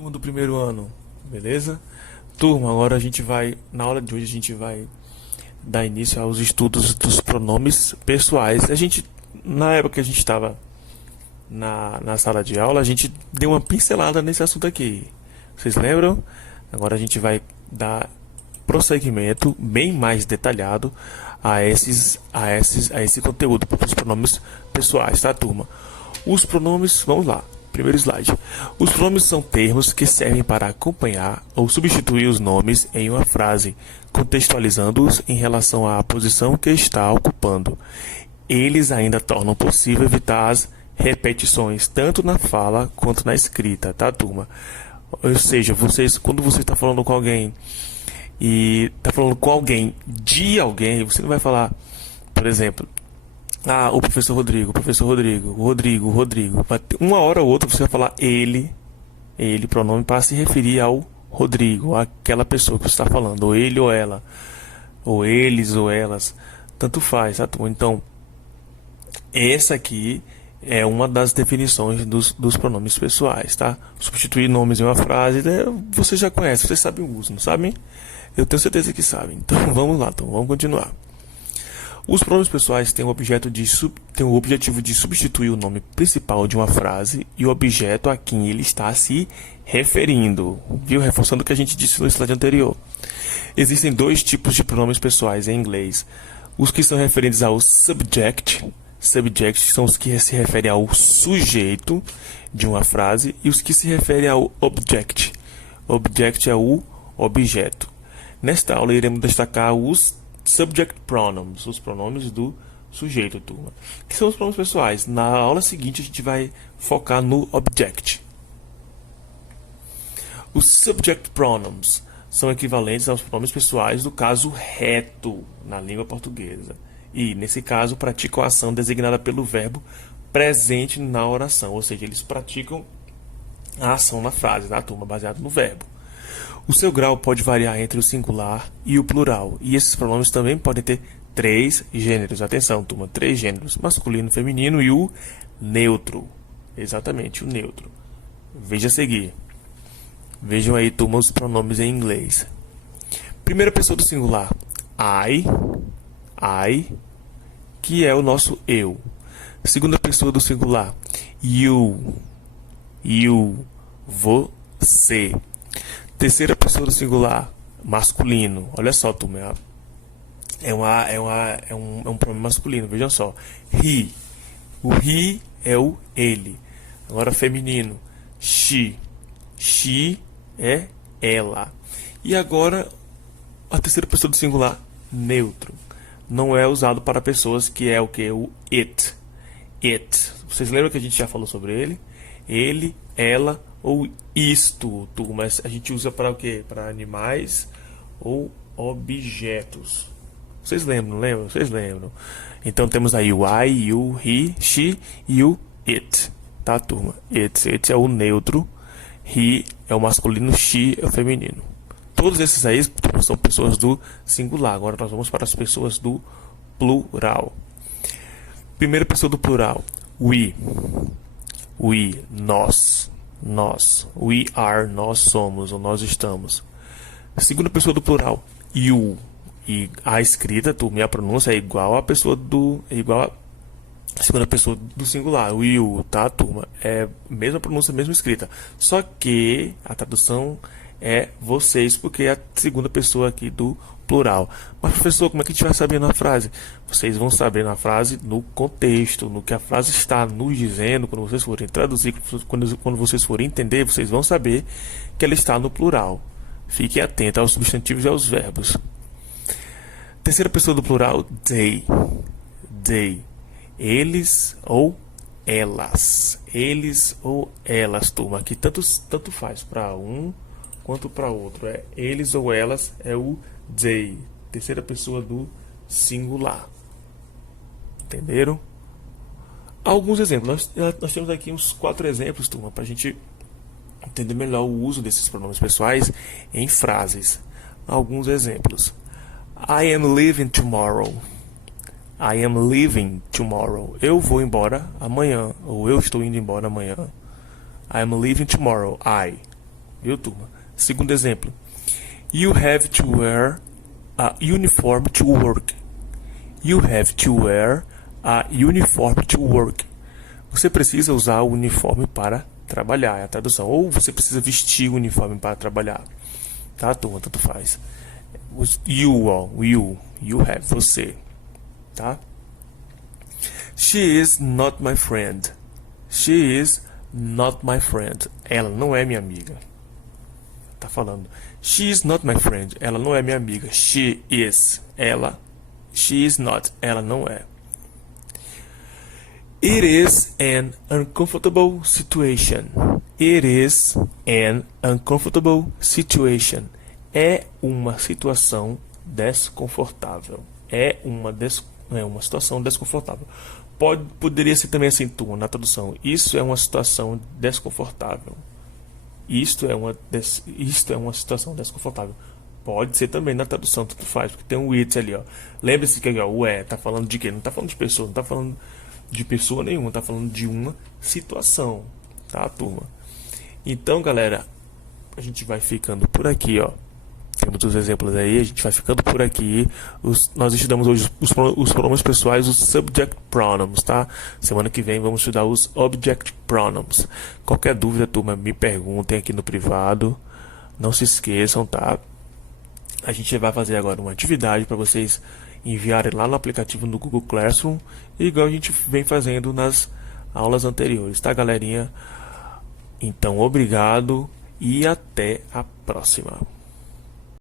Turma do primeiro ano, beleza? Turma, agora na aula de hoje a gente vai dar início aos estudos dos pronomes pessoais. Na época que a gente estava na sala de aula, a gente deu uma pincelada nesse assunto aqui. Vocês lembram? Agora a gente vai dar prosseguimento bem mais detalhado a esse conteúdo dos pronomes pessoais, tá, turma? Os pronomes, vamos lá. Primeiro slide. Os pronomes são termos que servem para acompanhar ou substituir os nomes em uma frase, contextualizando-os em relação à posição que está ocupando. Eles ainda tornam possível evitar as repetições, tanto na fala quanto na escrita, tá, turma? Ou seja, quando você está falando com alguém e está falando com alguém de alguém, você não vai falar, por exemplo, o professor Rodrigo, o Rodrigo. Uma hora ou outra você vai falar ele, pronome para se referir ao Rodrigo, àquela pessoa que você está falando, ou ele ou ela, ou eles ou elas, tanto faz, tá? Então, essa aqui é uma das definições dos pronomes pessoais, tá? Substituir nomes em uma frase, você já conhece, vocês sabem o uso, não sabem? Eu tenho certeza que sabem. Então, vamos lá, vamos continuar. Os pronomes pessoais têm o objetivo de substituir o nome principal de uma frase e o objeto a quem ele está se referindo. Viu? Reforçando o que a gente disse no slide anterior. Existem dois tipos de pronomes pessoais em inglês. Os que são referentes ao subject. Subject são os que se referem ao sujeito de uma frase. E os que se referem ao object. Object é o objeto. Nesta aula iremos destacar os subject pronouns, os pronomes do sujeito, turma, que são os pronomes pessoais. Na aula seguinte a gente vai focar no object. Os subject pronouns são equivalentes aos pronomes pessoais do caso reto na língua portuguesa e, nesse caso, praticam a ação designada pelo verbo presente na oração, ou seja, eles praticam a ação na frase, tá, turma, baseado no verbo. O seu grau pode variar entre o singular e o plural, e esses pronomes também podem ter três gêneros. Atenção, turma, três gêneros: masculino, feminino e o neutro. Exatamente, o neutro. Veja a seguir. Vejam aí, turma, os pronomes em inglês. Primeira pessoa do singular, I, que é o nosso eu. Segunda pessoa do singular, you, você. Terceira pessoa do singular, masculino. Olha só, turma. É um pronome masculino, vejam só. He. O he é o ele. Agora, feminino. She. She é ela. E agora, a terceira pessoa do singular, neutro. Não é usado para pessoas que é o que? O it. It. Vocês lembram que a gente já falou sobre ele? Ele, ela ou isto, turma. A gente usa para o quê? Para animais ou objetos. Vocês lembram, não lembram? Vocês lembram. Então temos aí o I, o he, she e o it. Tá, turma? It é o neutro, he é o masculino, she é o feminino. Todos esses aí são pessoas do singular. Agora nós vamos para as pessoas do plural. Primeira pessoa do plural, we, nós. We are, nós somos, ou nós estamos. Segunda pessoa do plural, you. E a escrita, turma, a pronúncia é igual à segunda pessoa do singular, o you, tá, turma? É mesma pronúncia, mesma escrita. Só que a tradução é vocês, porque é a segunda pessoa aqui do plural. Mas, professor, como é que a gente vai saber na frase? Vocês vão saber na frase no contexto, no que a frase está nos dizendo. Quando vocês forem traduzir, quando vocês forem entender, vocês vão saber que ela está no plural. Fique atento aos substantivos e aos verbos. Terceira pessoa do plural, they. Eles ou elas. Eles ou elas, turma. Aqui tanto faz para um quanto para outro. É eles ou elas, é o they. Terceira pessoa do singular. Entenderam? Alguns exemplos. Nós temos aqui uns 4 exemplos, turma, para a gente entender melhor o uso desses pronomes pessoais em frases. Alguns exemplos. I am leaving tomorrow. I am leaving tomorrow. Eu vou embora amanhã. Ou eu estou indo embora amanhã. I am leaving tomorrow. I. Viu, turma? Segundo exemplo. You have to wear a uniform to work. You have to wear a uniform to work. Você precisa usar o uniforme para trabalhar, é a tradução. Ou você precisa vestir o uniforme para trabalhar. Tá, turma? Tanto faz. You, ó, you have, você. Tá? She is not my friend. She is not my friend. Ela não é minha amiga. Tá falando. She is not my friend. Ela não é minha amiga. She is. Ela. She is not. Ela não é. It is an uncomfortable situation. It is an uncomfortable situation. É uma situação desconfortável. É uma situação desconfortável. Poderia ser também assim, turma, na tradução. Isso é uma situação desconfortável. Isto é uma situação desconfortável. Pode ser também na tradução, tanto faz, porque tem um it ali, ó. Lembre-se que ó, o tá falando de quê? Não tá falando de pessoa, não tá falando de pessoa nenhuma, tá falando de uma situação, tá, turma? Então, galera, a gente vai ficando por aqui, ó. Tem muitos exemplos aí, a gente vai ficando por aqui. Nós estudamos hoje os pronomes pessoais, os subject pronouns, tá? Semana que vem vamos estudar os object pronouns. Qualquer dúvida, turma, me perguntem aqui no privado. Não se esqueçam, tá? A gente vai fazer agora uma atividade para vocês enviarem lá no aplicativo do Google Classroom, igual a gente vem fazendo nas aulas anteriores, tá, galerinha? Então, obrigado e até a próxima.